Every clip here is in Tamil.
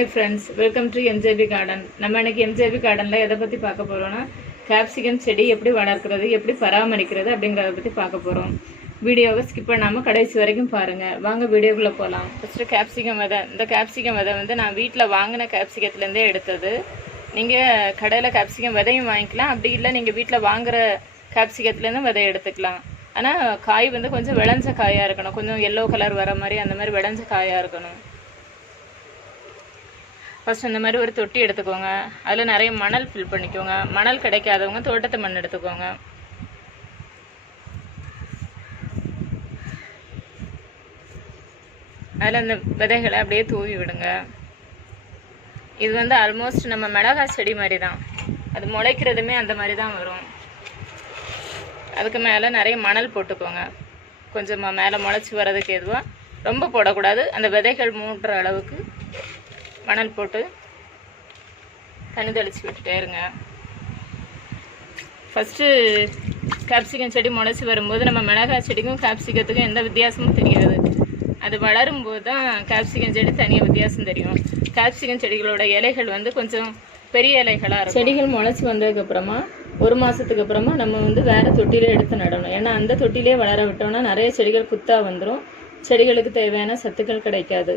Hi friends, welcome to MJB garden. நம்ம இன்னைக்கு எம்ஜேபி கார்டனில் எதை பற்றி பார்க்க போகிறோன்னா, கேப்சிகம் செடி எப்படி வளர்க்குறது, எப்படி பராமரிக்கிறது அப்படிங்கிறத பற்றி பார்க்க போகிறோம். வீடியோவை ஸ்கிப் பண்ணாமல் கடைசி வரைக்கும் பாருங்கள். வாங்க வீடியோக்குள்ளே போகலாம். ஃபஸ்ட்டு கேப்சிகம் விதை. இந்த கேப்சிகம் விதை வந்து நான் வீட்டில் வாங்கின கேப்சிகத்துலேருந்தே எடுத்தது. நீங்கள் கடையில் கேப்சிகம் விதையும் வாங்கிக்கலாம், அப்படி இல்லை நீங்கள் வீட்டில் வாங்குகிற கேப்சிகத்துலேருந்து விதை எடுத்துக்கலாம். ஆனால் காய் வந்து கொஞ்சம் விளைஞ்ச காயாக இருக்கணும், கொஞ்சம் எல்லோ கலர் வர மாதிரி அந்த மாதிரி விளைஞ்ச காயாக இருக்கணும். ஃபஸ்ட் இந்த மாதிரி ஒரு தொட்டி எடுத்துக்கோங்க. அதில் நிறைய மணல் ஃபில் பண்ணிக்கோங்க. மணல் கிடைக்காதவங்க தோட்டத்து மண் எடுத்துக்கோங்க. அதில் இந்த விதைகளை அப்படியே தூவி விடுங்க. இது வந்து ஆல்மோஸ்ட் நம்ம மிளகாய் செடி மாதிரி தான், அது முளைக்கிறதுமே அந்த மாதிரி தான் வரும். அதுக்கு மேலே நிறைய மணல் போட்டுக்கோங்க. கொஞ்சம் மேலே முளைச்சி வர்றதுக்கு எதுவாக ரொம்ப போடக்கூடாது. அந்த விதைகள் மூடுற அளவுக்கு மணல் போட்டு தண்ணி தெளித்து விட்டுட்டே இருங்க. ஃபஸ்ட்டு கேப்சிகம் செடி முளைச்சி வரும்போது நம்ம மிளகாய் செடிக்கும் கேப்சிகத்துக்கும் எந்த வித்தியாசமும் தெரியாது. அது வளரும்போது தான் கேப்சிகம் செடி தனியாக வித்தியாசம் தெரியும். கேப்சிகம் செடிகளோட இலைகள் வந்து கொஞ்சம் பெரிய இலைகளாக இருக்கும். செடிகள் முளைச்சி வந்ததுக்கப்புறமா ஒரு மாதத்துக்கு அப்புறமா நம்ம வந்து வேறு தொட்டியில் எடுத்து நடணும். ஏன்னா அந்த தொட்டிலே வளர விட்டோம்னா நிறைய செடிகள் குத்தாக வந்துடும், செடிகளுக்கு தேவையான சத்துக்கள் கிடைக்காது.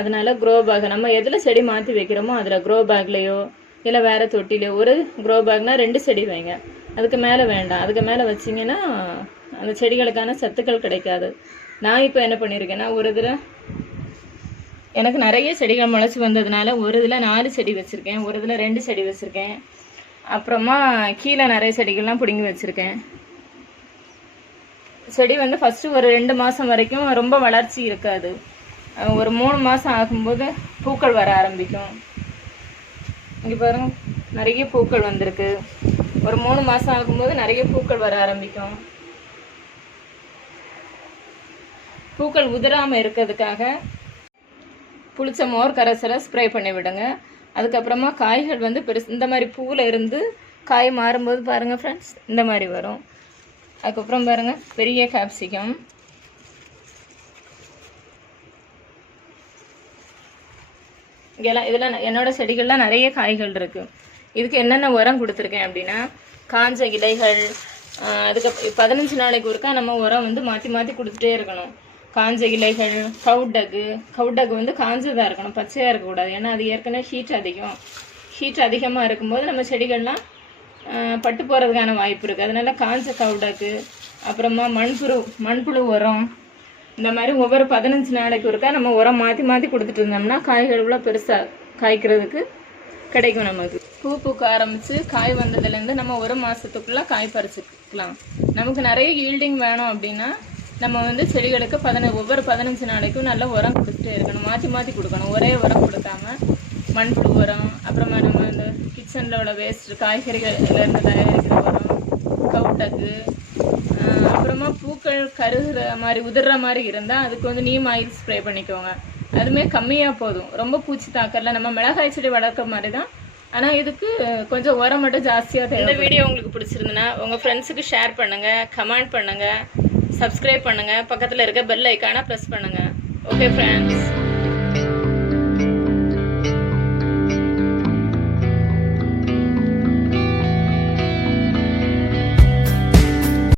அதனால க்ரோ பேக் நம்ம எதில் செடி மாற்றி வைக்கிறோமோ அதில் க்ரோ பேக்லேயோ இல்லை வேறு தொட்டிலையோ, ஒரு க்ரோ பேக்னால் 2 செடி வைங்க, அதுக்கு மேலே வேண்டாம். அதுக்கு மேலே வச்சிங்கன்னா அந்த செடிகளுக்கான சத்துக்கள் கிடைக்காது. நான் இப்போ என்ன பண்ணியிருக்கேன்னா, ஒரு இதில் எனக்கு நிறைய செடிகள் முளைச்சி வந்ததுனால ஒரு இதில் 4 செடி வச்சுருக்கேன், ஒரு இதில் 2 செடி வச்சுருக்கேன். அப்புறமா கீழே நிறைய செடிகள்லாம் பிடுங்கி வச்சுருக்கேன். செடி வந்து ஃபஸ்ட்டு ஒரு 2 மாதம் வரைக்கும் ரொம்ப வளர்ச்சி இருக்காது. ஒரு 3 மாதம் ஆகும்போது பூக்கள் வர ஆரம்பிக்கும். இங்கே பாருங்க, நிறைய பூக்கள் வந்திருக்கு. ஒரு 3 மாதம் ஆகும்போது நிறைய பூக்கள் வர ஆரம்பிக்கும். பூக்கள் உதிராமல் இருக்கிறதுக்காக புளிச்ச மோர் கரைசலை ஸ்ப்ரே பண்ணி விடுங்க. அதுக்கப்புறமா காய்கள் வந்து பெருசு இந்த மாதிரி பூவில் இருந்து காய் மாறும்போது பாருங்கள் ஃப்ரெண்ட்ஸ், இந்த மாதிரி வரும். அதுக்கப்புறம் பாருங்கள், பெரிய கேப்சிகம். இங்கெல்லாம் இதில் என்னோடய செடிகள்லாம் நிறைய காய்கள் இருக்குது. இதுக்கு என்னென்ன உரம் கொடுத்துருக்கேன் அப்படின்னா, காஞ்ச இலைகள், அதுக்கு 15 நாளைக்கு ஒருக்கா நம்ம உரம் வந்து மாற்றி மாற்றி கொடுத்துட்டே இருக்கணும். காஞ்ச இலைகள், கவுடகு வந்து காஞ்சதாக இருக்கணும், பச்சையாக இருக்கக்கூடாது. ஏன்னா அது ஏற்கனவே ஹீட் அதிகமாக இருக்கும்போது நம்ம செடிகள்லாம் பட்டு போகிறதுக்கான வாய்ப்பு இருக்குது. அதனால காஞ்ச கவுடகு, அப்புறமா மண்புழு உரம், இந்த மாதிரி ஒவ்வொரு 15 நாளைக்கு ஒருக்கா நம்ம உரம் மாற்றி மாற்றி கொடுத்துட்டு இருந்தோம்னா காய்கள்ல பெருசாக காய்க்கிறதுக்கு கிடைக்கும். நமக்கு பூ பூக்க ஆரம்பித்து காய் வந்ததுலேருந்து நம்ம 1 மாதத்துக்குள்ளே காய் பறிச்சுக்கலாம். நமக்கு நிறைய ஈல்டிங் வேணும் அப்படின்னா நம்ம வந்து செடிகளுக்கு ஒவ்வொரு 15 நாளைக்கும் நல்ல உரம் கொடுத்துட்டே இருக்கணும், மாற்றி மாற்றி கொடுக்கணும். ஒரே உரம் கொடுக்காம மண்புழு உரம், அப்புறமா நம்ம இந்த கிச்சனில் உள்ள வேஸ்ட் காய்கறிகள்லேருந்து தயாரிக்கிற உரம், கவுடகு, அப்புறமா பூக்கள் கருகிற மாதிரி உதிர்ற மாதிரி இருந்தால் அதுக்கு வந்து நீம் ஆயில் ஸ்ப்ரே பண்ணிக்கோங்க. அதுவுமே கம்மியாக போதும், ரொம்ப பூச்சி தாக்கல. நம்ம மிளகாய் செடி வளர்க்குற மாதிரி தான், ஆனால் இதுக்கு கொஞ்சம் உரம் மட்டும் ஜாஸ்தியாக தேவை. இந்த வீடியோ உங்களுக்கு பிடிச்சிருந்துன்னா உங்கள் ஃப்ரெண்ட்ஸுக்கு ஷேர் பண்ணுங்கள், கமெண்ட் பண்ணுங்கள், சப்ஸ்கிரைப் பண்ணுங்கள், பக்கத்தில் இருக்க பெல் ஐக்கானை ப்ரெஸ் பண்ணுங்கள். Okay friends.